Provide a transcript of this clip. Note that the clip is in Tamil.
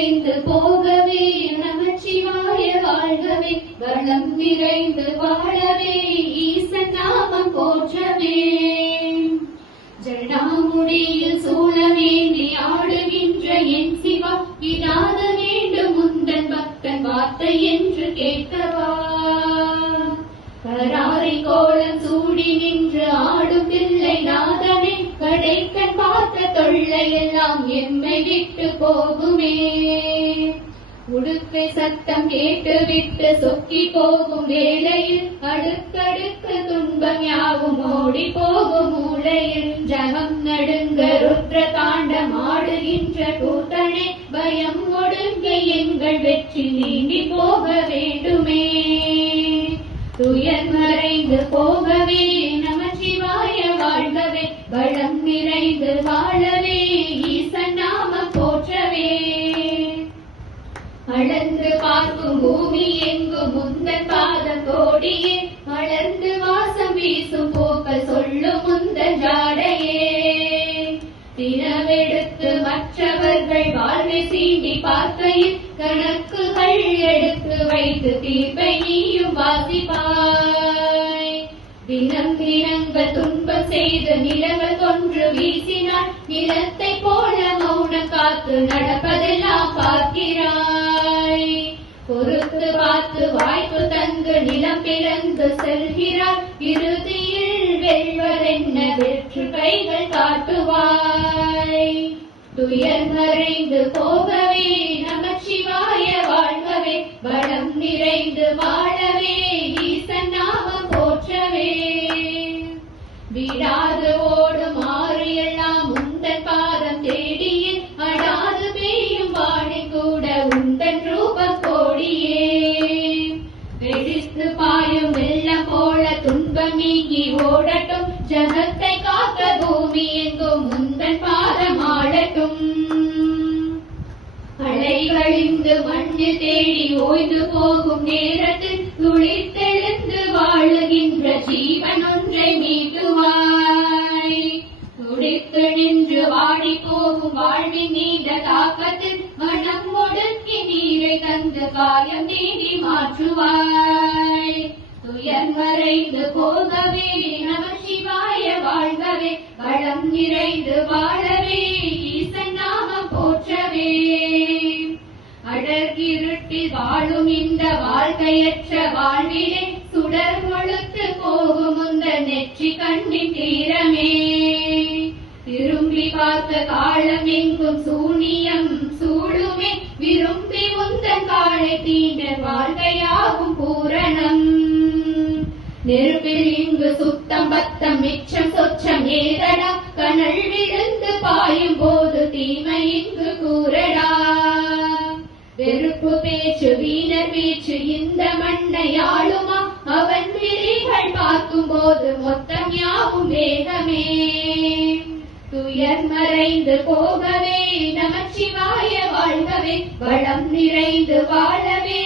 நிறைந்து போகவே நமச்சிவாய வாழ்கவே. வளம் நிறைந்து வாழவே ஈசன் நாமம் போற்றவே. ஜடாமுடியில் சூழவேந்தி ஆடுகின்ற என் சிவா இடாத வேண்டும் முந்தன் பக்தன் வார்த்தை என்று கேட்டவா. கராரை கோலம் சூடி நின்று ஆடும் பிள்ளை நாதனே கடைக்கண் பார்த்த தொல்லை எல்லாம் எம்மை விட்டு போகுமே. உடுக்கை சத்தம் கேட்டுவிட்டு சொக்கி போகும் வேளையில் அடுக்கடுக்கு துன்பம் யாவும் ஓடி போகும் மூளையில் ஜகம் நடுங்க ருத்ர தாண்டம் ஆடுகின்ற கூத்தனே பயம் ஒடுங்க எங்கள் வெற்றி நீங்கி போக வேண்டுமே. துயர் மறைந்து போகவே நமச்சிவாய வாழ்கவே. வளம் நிறைந்து வாழவே ஈசன் நாம போற்றவே. அளந்து பார்க்கும் பூமி எங்கும் முந்தன் பாத கோடியே. வளர்ந்து வாசம் வீசும் போக்கள் சொல்லும் முந்த ஜாடையே. தினவெடுத்து மற்றவர்கள் வாழ்வை சீண்டி பார்க்கையில் கணக்குகள் எடுத்து வைத்து தீர்ப்பை தினம் தினங்கள் துன்பம் செய்து நிலங்கள் கொன்று வீசினாள் நிலத்தை போல மௌன காத்து நடப்பதெல்லாம் பார்க்கிறாய். பொறுத்து பார்த்து வாய்ப்பு தந்து நிலம் பிறந்து செல்கிறார். இறுதியில் வெல்வதென்ன வெற்று கைகள் காட்டுவாய். துயர் மறைந்து போகவே நமச்சிவாய் விடாது ஓடும் ஆறு எல்லாம் உந்தன் பாதம் தேடியே. அடாது பெய்யும் வாணி கூட உந்தன் ரூபம் கோடியே. வெடித்து பாயும் வெள்ளம் போல துன்பம் நீங்கி ஓடட்டும். ஜகத்தை காக்க பூமி எங்கும் முந்தன் பாதம் ஆடட்டும். அலைகளிந்து மண்ணு தேடி ஓய்ந்து போகும் நேரத்தில் துளித்தெழுந்து வாழுகின்ற ஜீவன் ஒன்றை காயம் நீதி மாற்றுவாய். துயர் மறைந்து போகவே நம சிவாய வாழ்கவே வளம் நிறைந்து வாழவே ஈசன் நாமம் போற்றவே. அடர்கிருட்டில் வாழும் இந்த வாழ்க்கையற்ற வாழ்விலே சுடர் கொழுத்து போகும் இந்த நெற்றி கண்ணின் தீரமே. திரும்பி பார்த்த காலம் எங்கும் நெருப்பில் இங்கு சுத்தம் பத்தம் மிச்சம் சொச்சம் ஏதடா கனல் விழுந்து பாயும் போது தீமை இங்கு கூறடா. வெறுப்பு பேச்சு வீணர் பேச்சு இந்த மண்ணை ஆளுமா? அவன் விழிகள் பார்க்கும் போது மொத்தம் யாவும் வேகமே. துயர் மறைந்து போகவே நமச்சிவாய வாழ்கவே வளம் நிறைந்து வாழவே